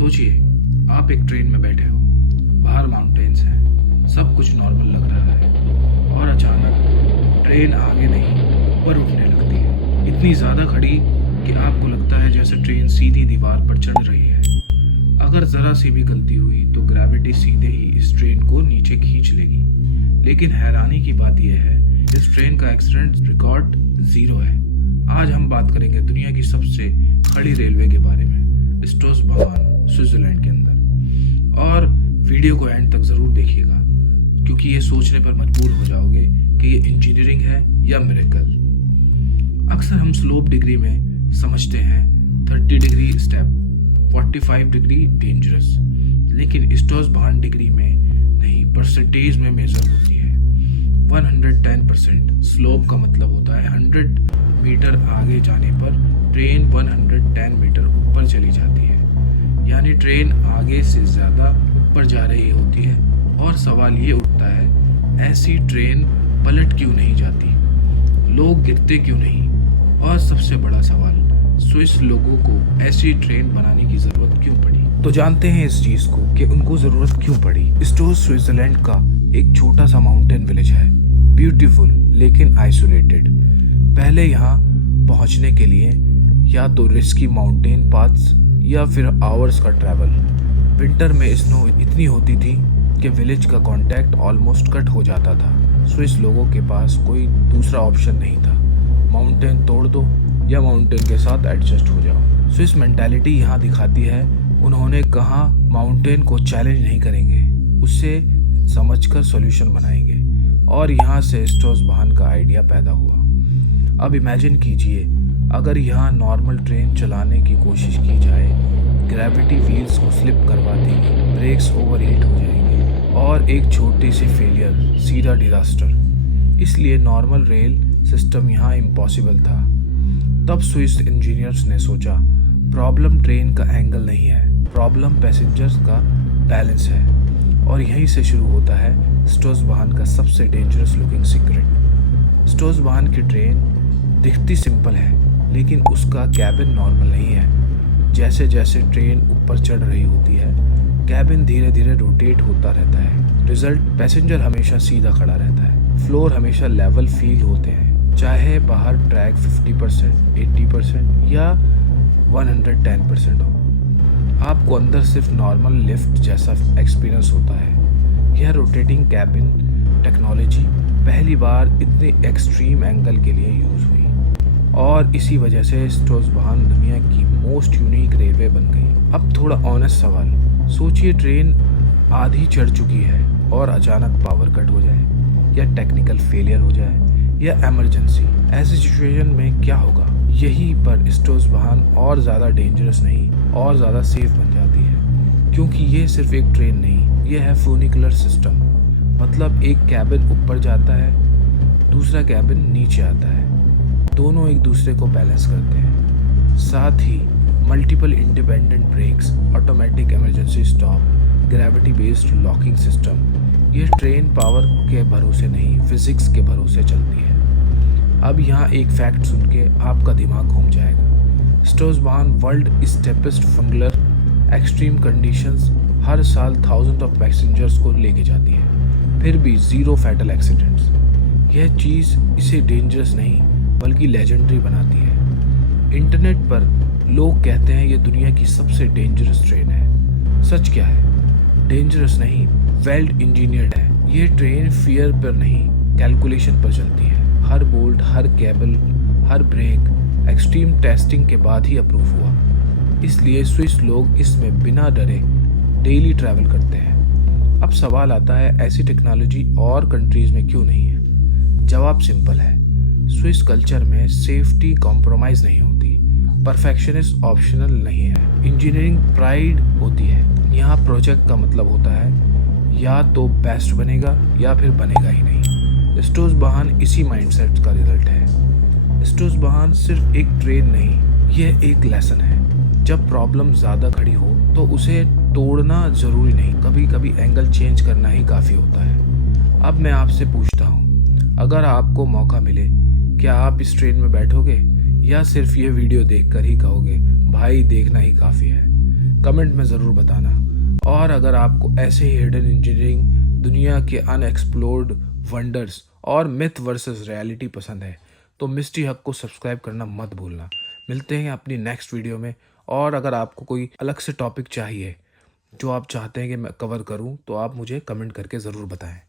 सोचिए, आप एक ट्रेन में बैठे हो, बाहर माउंटेन्स हैं, सब कुछ नॉर्मल लग रहा है और अचानक ट्रेन आगे नहीं ऊपर उठने लगती है, इतनी ज़्यादा खड़ी कि आपको लगता है जैसे ट्रेन सीधी दीवार पर चढ़ रही है। अगर ज़रा सी भी गलती हुई तो ग्रेविटी सीधे ही इस ट्रेन को नीचे खींच लेगी। लेकिन हैरानी की बात यह है, इस ट्रेन का एक्सीडेंट रिकॉर्ड 0 है। आज हम बात करेंगे दुनिया की सबसे खड़ी रेलवे के बारे में, स्ट्रासबर्ग स्विट्जरलैंड के अंदर। और वीडियो को एंड तक ज़रूर देखिएगा, क्योंकि ये सोचने पर मजबूर हो जाओगे कि ये इंजीनियरिंग है या मिरेकल। अक्सर हम स्लोप डिग्री में समझते हैं 30 डिग्री स्टेप, 45 डिग्री डेंजरस, लेकिन स्ट्रासबर्ग डिग्री में नहीं, परसेंटेज में मेजर होती है। 110% स्लोप का मतलब होता है 100 मीटर आगे जाने पर ट्रेन 110 मीटर ऊपर चली जाती है, यानी ट्रेन आगे से ज़्यादा ऊपर जा रही होती है। और सवाल ये उठता है, ऐसी ट्रेन पलट क्यों नहीं जाती, लोग गिरते क्यों नहीं? और सबसे बड़ा सवाल, स्विस लोगों को ऐसी ट्रेन बनाने की ज़रूरत क्यों पड़ी? तो जानते हैं इस चीज़ को कि उनको ज़रूरत क्यों पड़ी। स्टोस स्विट्जरलैंड का एक छोटा सा माउंटेन विलेज है, ब्यूटीफुल लेकिन आइसोलेटेड। पहले यहाँ पहुँचने के लिए या तो रिस्की माउंटेन पाथ्स या फिर आवर्स का ट्रैवल। विंटर में स्नो इतनी होती थी कि विलेज का कांटेक्ट ऑलमोस्ट कट हो जाता था। स्विस लोगों के पास कोई दूसरा ऑप्शन नहीं था, माउंटेन तोड़ दो या माउंटेन के साथ एडजस्ट हो जाओ। स्विस मेंटालिटी यहाँ दिखाती है, उन्होंने कहा माउंटेन को चैलेंज नहीं करेंगे, उससे समझकर सॉल्यूशन बनाएंगे। और यहाँ से स्ट्रासबर्ग का आइडिया पैदा हुआ। अब इमेजिन कीजिए, अगर यहाँ नॉर्मल ट्रेन चलाने की कोशिश की जाए, ग्रेविटी व्हील्स को स्लिप करवा देगी, ब्रेक्स ओवरहीट हो जाएंगे और एक छोटी सी फेलियर सीधा डिजास्टर। इसलिए नॉर्मल रेल सिस्टम यहाँ इम्पॉसिबल था। तब स्विस इंजीनियर्स ने सोचा, प्रॉब्लम ट्रेन का एंगल नहीं है, प्रॉब्लम पैसेंजर्स का बैलेंस है। और यहीं से शुरू होता है स्ट्रासबर्ग का सबसे डेंजरस लुकिंग सीक्रेट। स्ट्रासबर्ग की ट्रेन दिखती सिंपल है, लेकिन उसका कैबिन नॉर्मल नहीं है। जैसे जैसे ट्रेन ऊपर चढ़ रही होती है, कैबिन धीरे धीरे रोटेट होता रहता है। रिजल्ट, पैसेंजर हमेशा सीधा खड़ा रहता है, फ्लोर हमेशा लेवल फील होते हैं, चाहे बाहर ट्रैक 50%, 80% या 110% हो। आपको अंदर सिर्फ नॉर्मल लिफ्ट जैसा एक्सपीरियंस होता है। यह रोटेटिंग कैबिन टेक्नोलॉजी पहली बार इतने एक्सट्रीम एंगल के लिए यूज़ हुई, और इसी वजह से स्ट्रासबर्ग दुनिया की मोस्ट यूनिक रेलवे बन गई। अब थोड़ा ऑनेस्ट सवाल, सोचिए ट्रेन आधी चढ़ चुकी है और अचानक पावर कट हो जाए या टेक्निकल फेलियर हो जाए या इमरजेंसी। ऐसी सिचुएशन में क्या होगा? यहीं पर स्ट्रासबर्ग और ज़्यादा डेंजरस नहीं और ज़्यादा सेफ बन जाती है, क्योंकि ये सिर्फ एक ट्रेन नहीं, ये है फ्यूनिकुलर सिस्टम। मतलब एक कैबिन ऊपर जाता है, दूसरा कैबिन नीचे आता है, दोनों एक दूसरे को बैलेंस करते हैं। साथ ही multiple independent brakes, automatic emergency stop, gravity based locking system. ये ट्रेन पावर के भरोसे नहीं, फिजिक्स के भरोसे चलती है। अब यहाँ एक फैक्ट सुन के आपका दिमाग घूम जाएगा। स्ट्रासबर्ग वर्ल्ड स्टेपेस्ट फंगलर एक्सट्रीम कंडीशंस हर साल थाउजेंड ऑफ पैसेंजर्स को लेके जाती है, फिर भी 0 फैटल एक्सीडेंट्स। यह चीज़ इसे डेंजरस नहीं बल्कि लेजेंडरी बनाती है। इंटरनेट पर लोग कहते हैं ये दुनिया की सबसे डेंजरस ट्रेन है। सच क्या है? डेंजरस नहीं, वेल इंजीनियर्ड है। ये ट्रेन फियर पर नहीं, कैलकुलेशन पर चलती है। हर बोल्ट, हर केबल, हर ब्रेक एक्सट्रीम टेस्टिंग के बाद ही अप्रूव हुआ। इसलिए स्विस लोग इसमें बिना डरे डेली ट्रैवल करते हैं। अब सवाल आता है, ऐसी टेक्नोलॉजी और कंट्रीज़ में क्यों नहीं है? जवाब सिंपल है, स्विस कल्चर में सेफ्टी कॉम्प्रोमाइज़ नहीं होती, परफेक्शनिस्ट ऑप्शनल नहीं है, इंजीनियरिंग प्राइड होती है। यहाँ प्रोजेक्ट का मतलब होता है या तो बेस्ट बनेगा या फिर बनेगा ही नहीं। स्ट्रासबर्ग इसी माइंडसेट का रिजल्ट है। स्ट्रासबर्ग सिर्फ एक ट्रेन नहीं, यह एक लेसन है। जब प्रॉब्लम ज़्यादा खड़ी हो तो उसे तोड़ना ज़रूरी नहीं, कभी कभी एंगल चेंज करना ही काफ़ी होता है। अब मैं आपसे पूछता हूँ, अगर आपको मौका मिले, क्या आप इस ट्रेन में बैठोगे या सिर्फ ये वीडियो देखकर ही कहोगे भाई देखना ही काफ़ी है? कमेंट में ज़रूर बताना। और अगर आपको ऐसे ही हिडन इंजीनियरिंग, दुनिया के अनएक्सप्लोर्ड वंडर्स और मिथ वर्सेस रियलिटी पसंद है तो मिस्ट्री हब को सब्सक्राइब करना मत भूलना। मिलते हैं अपनी नेक्स्ट वीडियो में। और अगर आपको कोई अलग से टॉपिक चाहिए जो आप चाहते हैं कि मैं कवर करूं तो आप मुझे कमेंट करके ज़रूर बताएं।